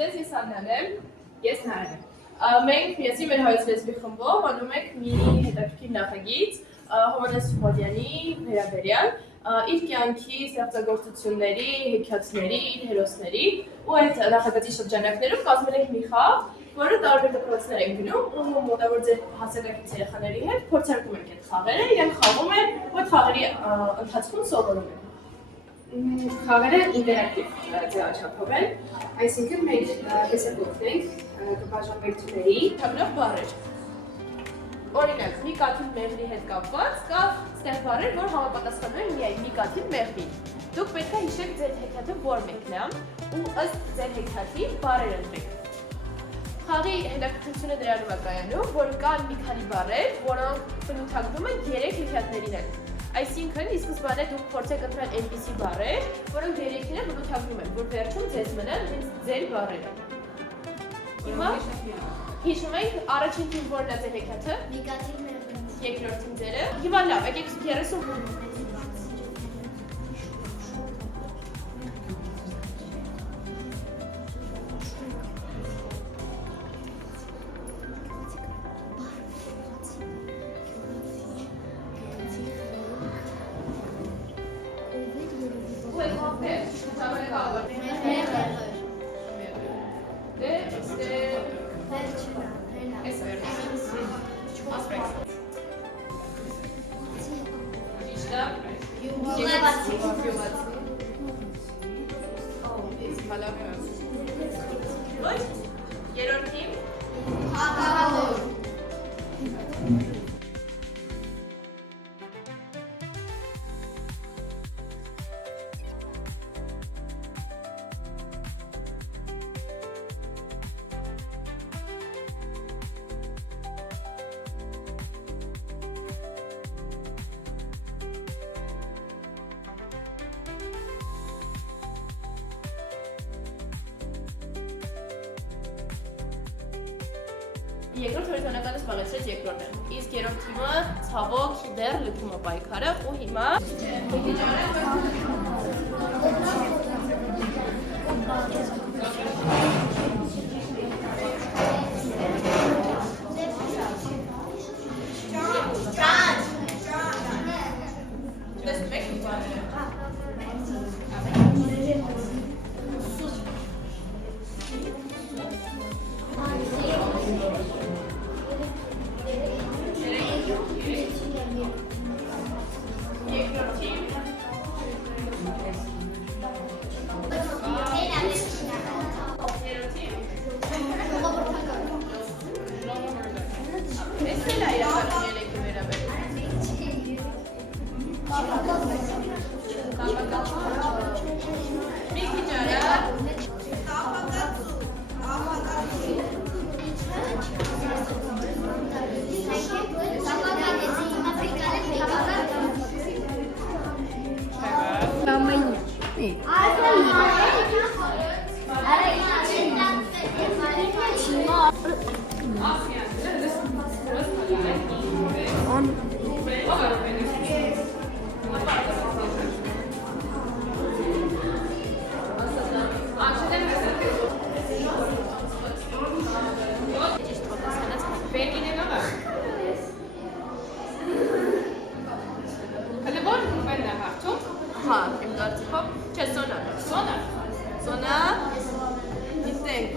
ձեզ ես Աննան եմ, ես Նարեն եմ։ Մենք միասին մեր հայոց լեզվի խմբով անում ենք մի հետաքրքիր նախագիծ Հովհաննես Թումանյանի վերաբերյալ իր կյանքի ստեղծագործությունների, հեքիաթների, իր հերոսների ու այդ նախագծի շրջանակներում կազմել ենք մի խաղ, որը տարբեր դպրոցներ են գնում ու մոտավոր ձեր հասակակից երեխաների հետ փորձարկում ենք այդ խաղերը, իրենք խաղում են ու այդ խաղերի ընթացքում սովորում են։ Խաղերը ինտերակտիվ ձևաչափով են, այսինքն մենք եսը կօգնենք կբաժանվենք թվերի թվնող բառեր։ Օրինակ, մի կաթիլ մեղրի հետ կապված կա ստեղ բառեր, որ համապատասխանում են միայն մի կաթիլ մեղրին։ Դուք պետք է հիշեք ձեր հեքիաթը որ մեկն է ու ըստ ձեր հեքիաթի բառեր ընտրեք։ Խաղի հետաքրքրությունը դրանում է կայանում, որ կան մի քանի բառեր, որոնք բնութագրում են 3 հեքիաթներին են։ Այսինքն, ի սկզբանե դուք փորձեք ընտրել այնպիսի բառեր, որոնք երեքին էլ բնութագրում են, որ վերջում ձեզ մնան հենց ձեր բառերը։ Հիմա հիշում ենք առաջին թիմ որն է ձեր հեքիաթը։ Մի կաթիլ մեղր։ Երկրորդ թիմ ձերը։ Հիմա լավ, եկեք 30 Երրորդ թիմ Հակավոր։ Երկրորդ հորիզոնականը զբաղեցրեց երկրորդը, իսկ երրորդ թիմը ցավոք դեռ լքում է պայքարը ու հիմա Սոնա, գիտենք,